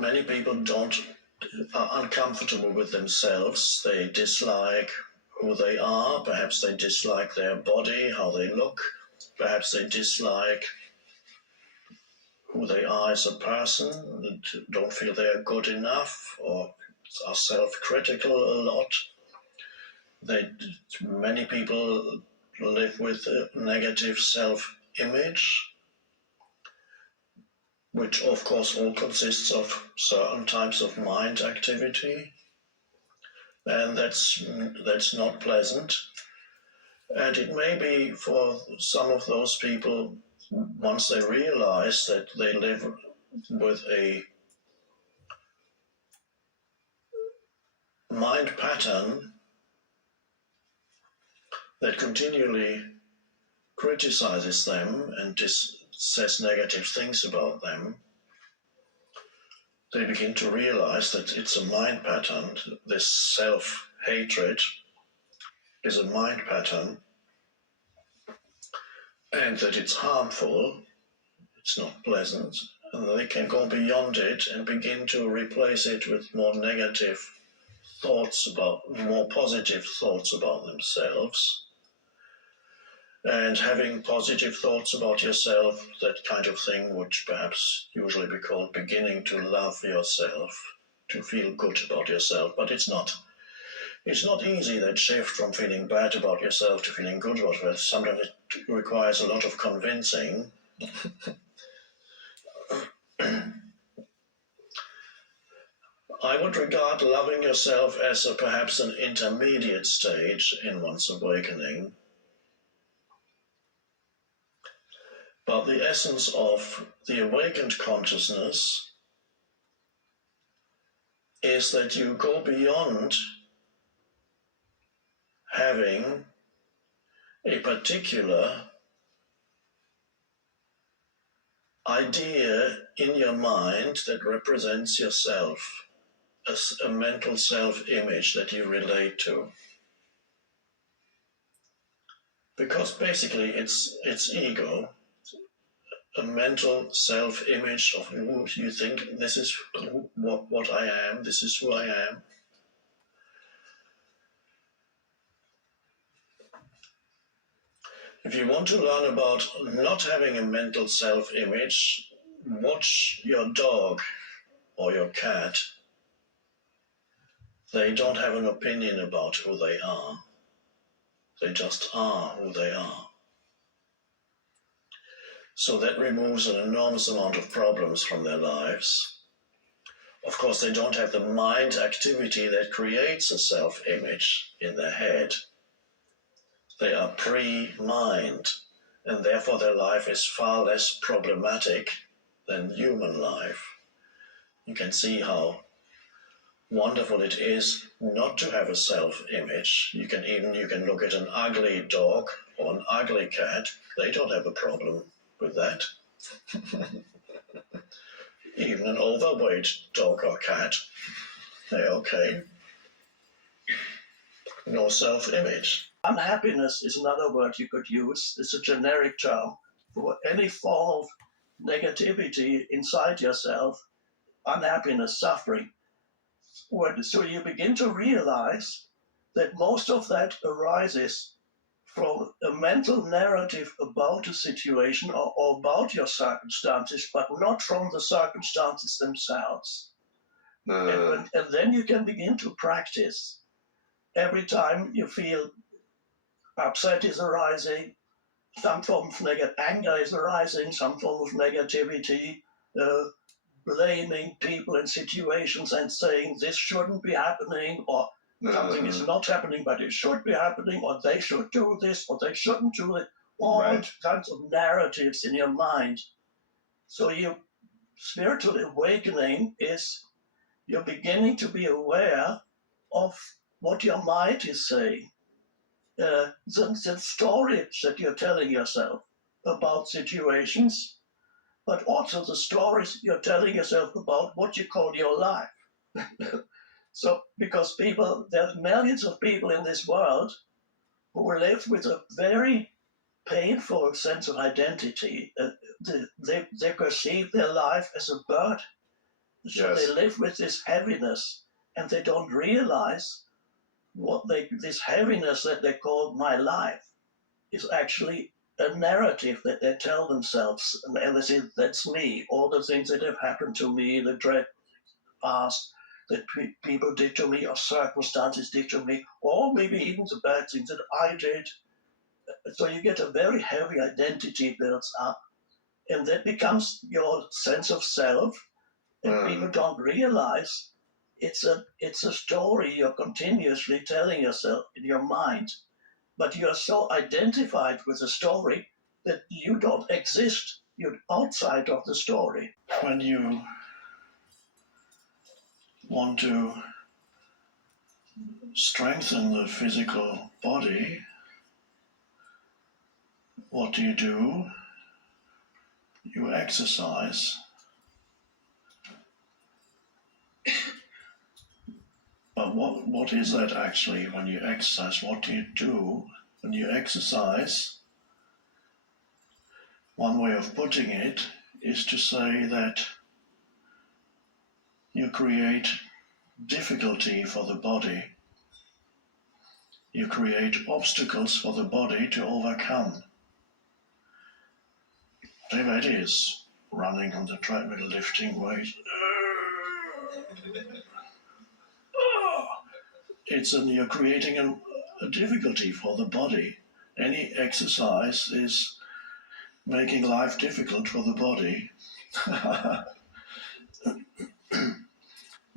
many people are uncomfortable with themselves. They dislike who they are. Perhaps they dislike their body, how they look. Perhaps they dislike who they are as a person, don't feel they are good enough, or are self-critical a lot. Many people live with a negative self-image, which of course all consists of certain types of mind activity, and that's not pleasant. And it may be for some of those people, once they realize that they live with a mind pattern that continually criticizes them and says negative things about them, they begin to realize that it's a mind pattern. This self-hatred is a mind pattern, and that it's harmful, it's not pleasant, and they can go beyond it and begin to replace it with more positive thoughts about themselves. And having positive thoughts about yourself, that kind of thing would perhaps usually be called beginning to love yourself, to feel good about yourself. But it's not easy, that shift from feeling bad about yourself to feeling good about yourself. Sometimes it requires a lot of convincing. I would regard loving yourself as perhaps an intermediate stage in one's awakening. But the essence of the awakened consciousness is that you go beyond having a particular idea in your mind that represents yourself, a mental self-image that you relate to. Because basically it's ego, a mental self-image of who you think, this is what I am, this is who I am. If you want to learn about not having a mental self-image, watch your dog or your cat. They don't have an opinion about who they are. They just are who they are. So that removes an enormous amount of problems from their lives. Of course, they don't have the mind activity that creates a self-image in their head. They are pre-mind, and therefore their life is far less problematic than human life. You can see how wonderful it is not to have a self-image. You can look at an ugly dog or an ugly cat. They don't have a problem with that. Even an overweight dog or cat, they're okay. No self-image. Unhappiness is another word you could use. It's a generic term for any form of negativity inside yourself, unhappiness, suffering. So you begin to realize that most of that arises from a mental narrative about a situation or about your circumstances, but not from the circumstances themselves. And then you can begin to practice. Every time you feel upset is arising, some form of anger is arising, some form of negativity, blaming people and situations and saying this shouldn't be happening, or something is not happening but it should be happening, or they should do this or they shouldn't do it, all kinds of narratives in your mind. So your spiritual awakening is you're beginning to be aware of what your mind is saying, the stories that you're telling yourself about situations, but also the stories you're telling yourself about what you call your life. So, because there's millions of people in this world who live with a very painful sense of identity. They perceive their life as a bird So they live with this heaviness, and they don't realize this heaviness that they call my life is actually a narrative that they tell themselves, and they say, that's me. All the things that have happened to me, the dread past that people did to me, or circumstances did to me, or maybe even the bad things that I did. So you get a very heavy identity builds up, and that becomes your sense of self. And people don't realize it's a story you're continuously telling yourself in your mind, but you're so identified with the story that you don't exist. You're outside of the story. When you want to strengthen the physical body, what do? You exercise. But what is that actually when you exercise? What do you do when you exercise? One way of putting it is to say that you create difficulty for the body. You create obstacles for the body to overcome. Whatever it is, running on the treadmill, lifting weights. You're creating a difficulty for the body. Any exercise is making life difficult for the body.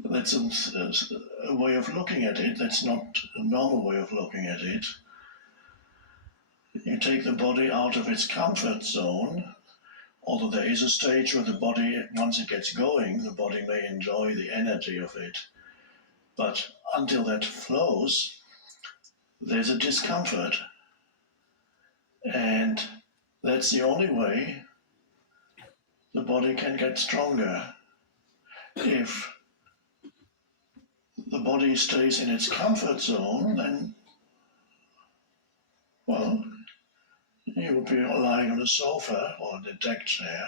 That's a way of looking at it. That's not a normal way of looking at it. You take the body out of its comfort zone, although there is a stage where the body, once it gets going, the body may enjoy the energy of it. But until that flows, there's a discomfort. And that's the only way the body can get stronger. If the body stays in its comfort zone, then, well, you would be lying on a sofa or in a deck chair.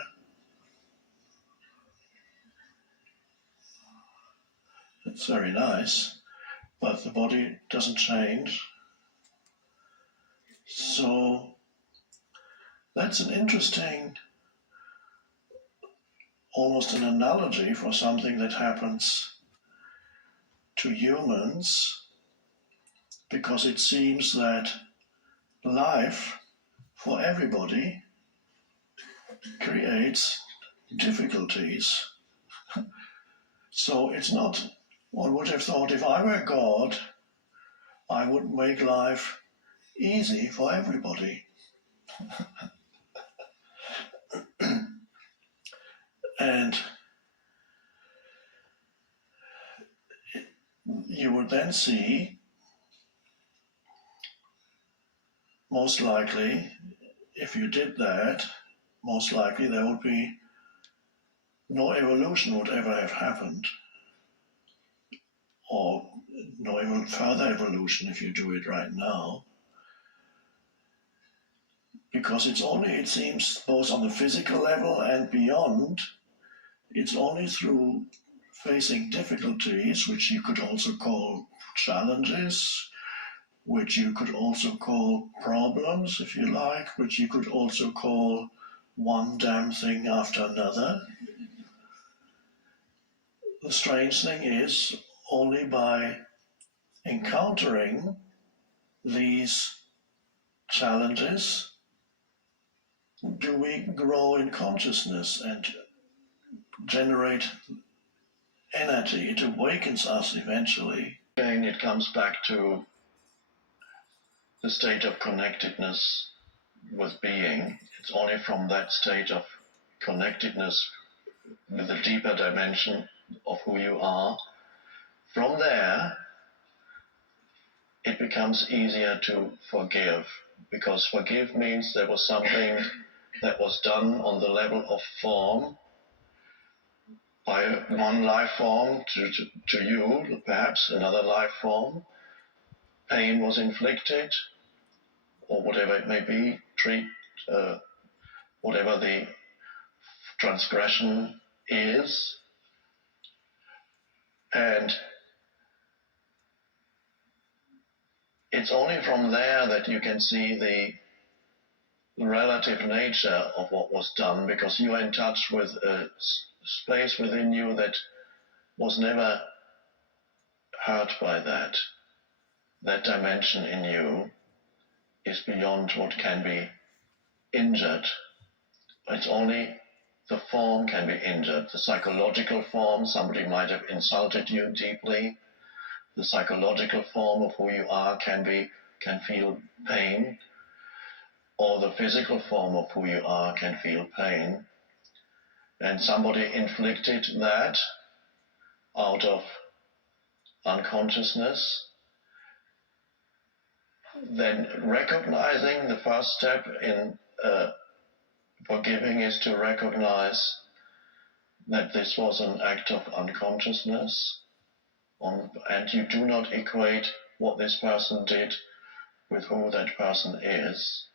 It's very nice, but the body doesn't change. So that's an interesting, almost an analogy for something that happens to humans, because it seems that life for everybody creates difficulties. So it's not, one would have thought, if I were God, I would make life easy for everybody. And you would then see, most likely, if you did that, most likely there would be no evolution would ever have happened, or no even further evolution if you do it right now, because it seems, both on the physical level and beyond, it's only through facing difficulties, which you could also call challenges, which you could also call problems, if you like, which you could also call one damn thing after another. The strange thing is, only by encountering these challenges do we grow in consciousness and generate energy. It awakens us eventually. Again, it comes back to the state of connectedness with being. It's only from that state of connectedness with a deeper dimension of who you are. From there, it becomes easier to forgive, because forgive means there was something that was done on the level of form by one life form to you, perhaps another life form. Pain was inflicted, or whatever it may be, whatever the transgression is, And it's only from there that you can see the relative nature of what was done, because you are in touch with a space within you that was never hurt by that. That dimension in you is beyond what can be injured. It's only the form can be injured. The psychological form, somebody might have insulted you deeply. The psychological form of who you are can feel pain, or the physical form of who you are can feel pain. And somebody inflicted that out of unconsciousness. Then recognizing, the first step in forgiving is to recognize that this was an act of unconsciousness, and you do not equate what this person did with who that person is.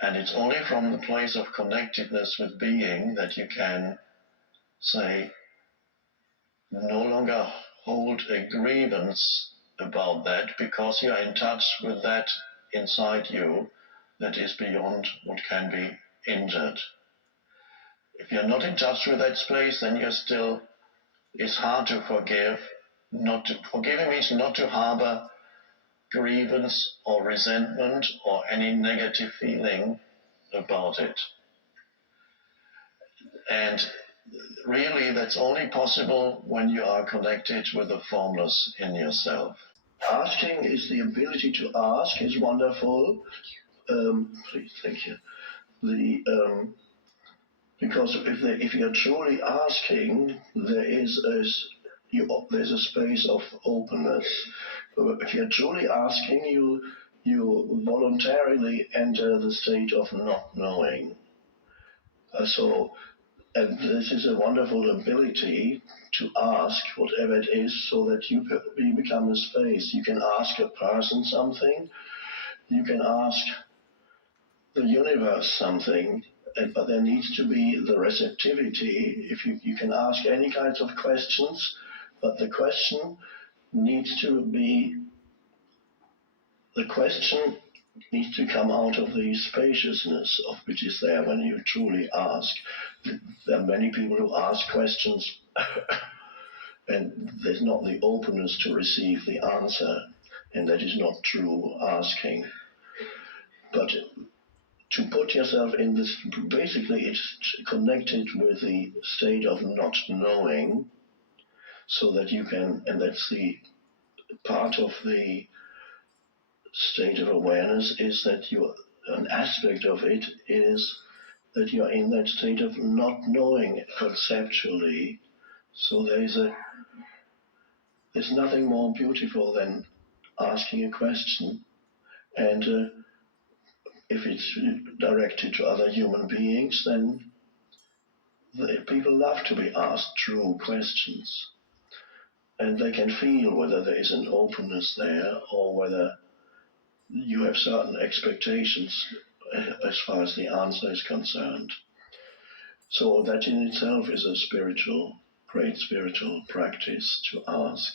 And it's only from the place of connectedness with being that you can say, no longer hold a grievance about that, because you are in touch with that inside you that is beyond what can be injured. If you're not in touch with that space, then it's hard to forgive. Forgiving means not to harbor grievance or resentment or any negative feeling about it. And really, that's only possible when you are connected with the formless in yourself. Asking is the ability to ask is wonderful. Please, thank you. Because if you're truly asking, there's a space of openness. If you're truly asking, you voluntarily enter the state of not knowing. And this is a wonderful ability to ask whatever it is, so that you become a space. You can ask a person something, you can ask the universe something, but there needs to be the receptivity. If you can ask any kinds of questions, but the question needs to come out of the spaciousness of which is there when you truly ask. There are many people who ask questions and there's not the openness to receive the answer, and that is not true asking. But to put yourself in this, basically it's connected with the state of not knowing, so that you can, and that's the part of the state of awareness, is that an aspect of it is that you're in that state of not knowing conceptually. So there's nothing more beautiful than asking a question, and if it's directed to other human beings, then people love to be asked true questions, and they can feel whether there is an openness there, or whether you have certain expectations as far as the answer is concerned. So that in itself is a great spiritual practice, to ask.